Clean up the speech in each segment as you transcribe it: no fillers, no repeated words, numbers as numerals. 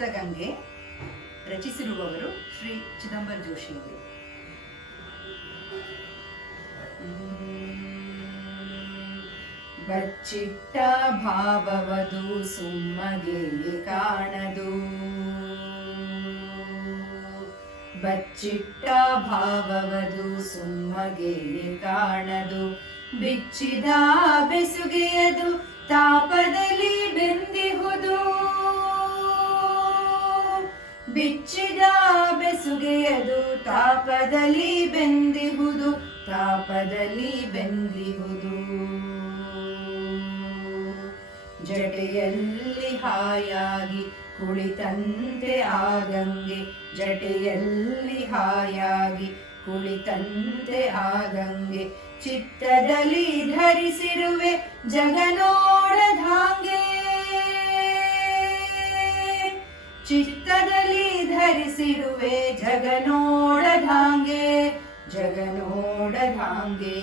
ಗುಪ್ತಗಂಗೆ. ರಚಿಸಿರುವವರು ಶ್ರೀ ಚಿದಂಬರ ಜೋಶಿಯವರು. ಬಚ್ಚಿಟ್ಟ ಭಾವವದು ಸುಮ್ಮಗೆ ಕಾಣದು, ಬಚ್ಚಿಟ್ಟ ಭಾವವದು ಸುಮ್ಮಗೆ ಕಾಣದು, ಬಿಚ್ಚಿದ ಬೆಸುಗೆಯದು ತಾಪದಲ್ಲಿ ಬೆಂದಿಹುದು, ಬಿಚ್ಚಿದ ಬೆಸುಗೆಯದು ತಾಪದಲ್ಲಿ ಬೆಂದಿಹುದು, ತಾಪದಲ್ಲಿ ಬೆಂದಿಹುದು. ಜಟೆಯಲ್ಲಿ ಹಾಯಾಗಿ ಕುಳಿತಂತೆ ಆಗಂಗೆ, ಜಟೆಯಲ್ಲಿ ಹಾಯಾಗಿ ಕುಳಿತಂತೆ ಆಗಂಗೆ, ಚಿತ್ತದಲ್ಲಿ ಧರಿಸಿರುವೆ ಜಗನೋಡಧಾಂಗೆ, ಚಿತ್ತದಲ್ಲಿ ಧರಿಸಿರುವೆ ಜಗನೋಡಧಾಂಗೆ, ಜಗನೋಡಧಾಂಗೆ.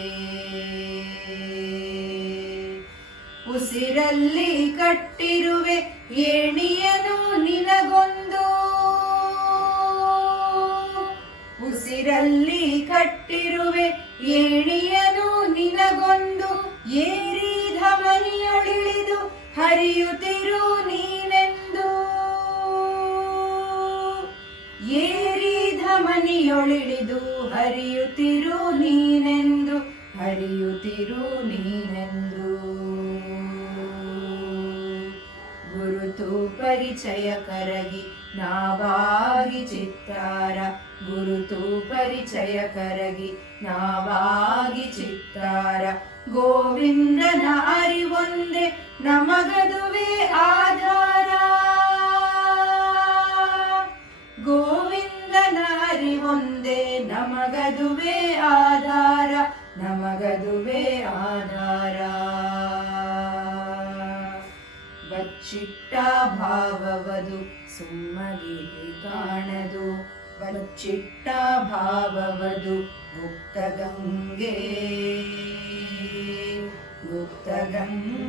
ಉಸಿರಲ್ಲಿ ಕಟ್ಟಿರುವೆ ಏಣಿಯನು ನಿನಗೊಂದು, ಉಸಿರಲ್ಲಿ ಕಟ್ಟಿರುವೆ ಏಣಿಯನು ನಿನಗೊಂದು, ಏರಿ ಧಮನಿಯೊಳಿಳಿದು ಹರಿಯುತ್ತಿರು ನೀನೆಂದು, ಏರಿ ಧಮನಿಯೊಳಿಳಿದು ಹರಿಯುತ್ತಿರು ನೀನೆಂದು, ಹರಿಯುತ್ತಿರು ನೀನೆಂದು. ಗುರುತು ಪರಿಚಯ ಕರಗಿ ನಾವಾಗಿ ಚಿತ್ತಾರ, ಗುರುತು ಪರಿಚಯ ಕರಗಿ ನಾವಾಗಿ ಚಿತ್ತಾರ, ಗೋವಿಂದನ ಅರಿವೊಂದೆ ನಮಗದುವೆ ಆಧಾರ, ಗೋವಿಂದನ ಅರಿವೊಂದೆ ನಮಗದುವೆ ಆಧಾರ, ನಮಗದುವೆ ಆಧಾರ. ಬಚ್ಚಿಟ್ಟ ಭಾವವದು ಸುಮ್ಮಗೆ ಕಾಣದು, ಬಚ್ಚಿಟ್ಟ ಭಾವವದು ಗುಪ್ತಗಂಗೆ, ಗುಪ್ತಗಂಗೆ.